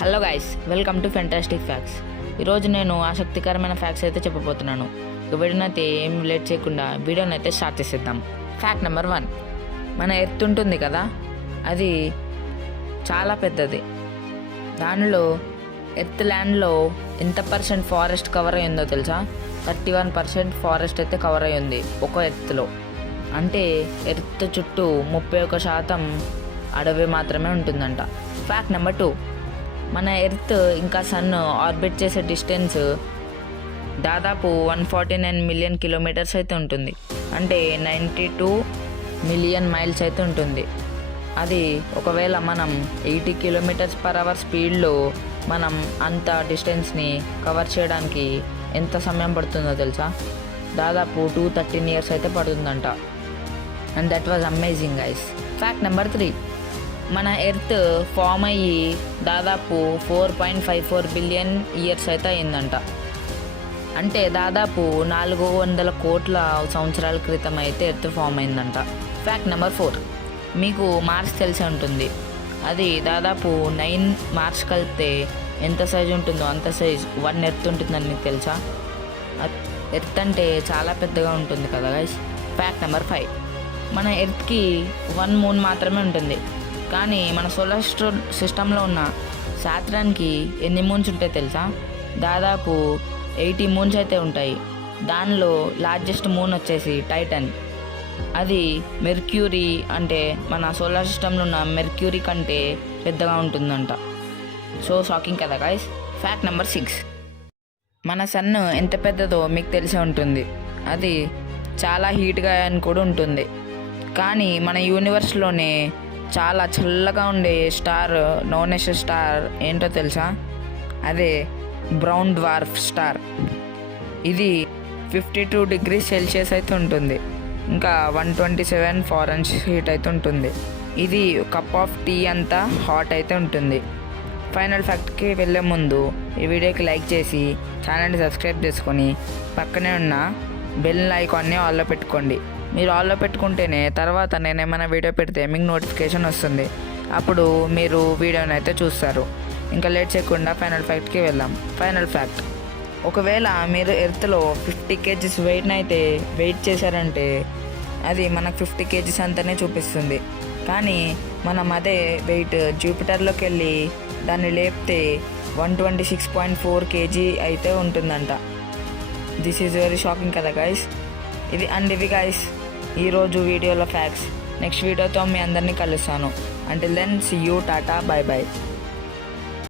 Hello guys, welcome to fantastic facts. ఈరోజు నేను ఆసక్తికరమైన ఫ్యాక్ట్స్ అయితే చెప్పబోతున్నాను. వీడియోని అయితే ఏం లేట్ చేయకుండా వీడియోని అయితే స్టార్ట్ చేసేద్దాం. ఫ్యాక్ట్ నెంబర్ 1, మన ఎర్త్ ఉంటుంది కదా, అది చాలా పెద్దది. దానిలో ఎర్త్ ల్యాండ్లో ఎంత పర్సెంట్ ఫారెస్ట్ కవర్ అయ్యిందో తెలుసా? 31% ఫారెస్ట్ అయితే కవర్ అయ్యి ఉంది ఒక ఎర్త్లో. అంటే ఎర్త్ చుట్టూ 31% అడవి మాత్రమే ఉంటుందంట. ఫ్యాక్ట్ నెంబర్ 2, మన ఎర్త్ ఇంకా సన్ ఆర్బిట్ చేసే డిస్టెన్స్ దాదాపు 149 మిలియన్ కిలోమీటర్స్ అయితే ఉంటుంది. అంటే 92 మిలియన్ మైల్స్ అయితే ఉంటుంది. అది ఒకవేళ మనం 80 km/h స్పీడ్లో మనం అంత డిస్టెన్స్ని కవర్ చేయడానికి ఎంత సమయం పడుతుందో తెలుసా? దాదాపు 213 years అయితే పడుతుందంట. And that was amazing guys. Fact number 3, మన ఎర్త్ ఫామ్ అయ్యి దాదాపు 4.54 బిలియన్ ఇయర్స్ అయితే అయిందంట. అంటే దాదాపు 400 కోట్ల సంవత్సరాల క్రితం అయితే ఎర్త్ ఫామ్ అయిందంట. ఫ్యాక్ట్ నెంబర్ 4, మీకు మార్స్ తెలిసే ఉంటుంది. అది దాదాపు 9 మార్స్ కలిపితే ఎంత సైజు ఉంటుందో అంత సైజ్ 1 ఎర్త్ ఉంటుందని మీకు తెలుసా? ఎర్త్ అంటే చాలా పెద్దగా ఉంటుంది కదా గైస్. ఫ్యాక్ట్ నెంబర్ 5, మన ఎర్త్కి 1 మూన్ మాత్రమే ఉంటుంది. కానీ మన సోలార్ సిస్టంలో ఉన్న సాటర్న్కి ఎన్ని మూన్స్ ఉంటాయి తెలుసా? దాదాపు 80 మూన్స్ అయితే ఉంటాయి. దానిలో లార్జెస్ట్ మూన్ వచ్చేసి టైటన్. అది మెర్క్యూరీ, అంటే మన సోలార్ సిస్టంలో ఉన్న మెర్క్యూరీ కంటే పెద్దగా ఉంటుందంట. సో షాకింగ్ కదా గైస్. ఫ్యాక్ట్ నెంబర్ 6, మన సన్ ఎంత పెద్దదో మీకు తెలిసే ఉంటుంది. అది చాలా హీట్గా అని కూడా ఉంటుంది. కానీ మన యూనివర్స్లోనే చాలా చల్లగా ఉండే స్టార్, నోనెస్ట్ స్టార్ ఏంటో తెలుసా? అదే బ్రౌన్ డ్వార్ఫ్ స్టార్. ఇది 52 degrees Celsius అయితే ఉంటుంది. ఇంకా 127 Fahrenheit అయితే ఉంటుంది. ఇది కప్ ఆఫ్ టీ అంతా హాట్ అయితే ఉంటుంది. ఫైనల్ ఫ్యాక్ట్కి వెళ్ళే ముందు ఈ వీడియోకి లైక్ చేసి ఛానల్ని సబ్స్క్రైబ్ చేసుకొని పక్కనే ఉన్న బెల్ ఐకాన్ని ఆన్లో పెట్టుకోండి. మీరు ఆన్లో పెట్టుకుంటేనే తర్వాత నేను ఏమైనా వీడియో పెడితే మీకు నోటిఫికేషన్ వస్తుంది. అప్పుడు మీరు వీడియోని అయితే చూస్తారు. ఇంకా లేట్ చేయకుండా ఫైనల్ ఫ్యాక్ట్కి వెళ్దాం. ఫైనల్ ఫ్యాక్ట్, ఒకవేళ మీరు ఎర్త్లో 50 kgs వెయిట్ని అయితే వెయిట్ చేశారంటే అది మనకు 50 kgs అంతనే చూపిస్తుంది. కానీ మనం అదే వెయిట్ జూపిటర్లోకి వెళ్ళి దాన్ని లేపితే 126.4 kg అయితే ఉంటుందంట. దిస్ ఈజ్ వెరీ షాకింగ్ కదా గైస్. ఇవి గైస్ ఈరోజు వీడియోలో ఫ్యాక్ట్స్. నెక్స్ట్ వీడియోతో మీ అందరినీ కలుస్తాను. Until then see you, tata, bye by.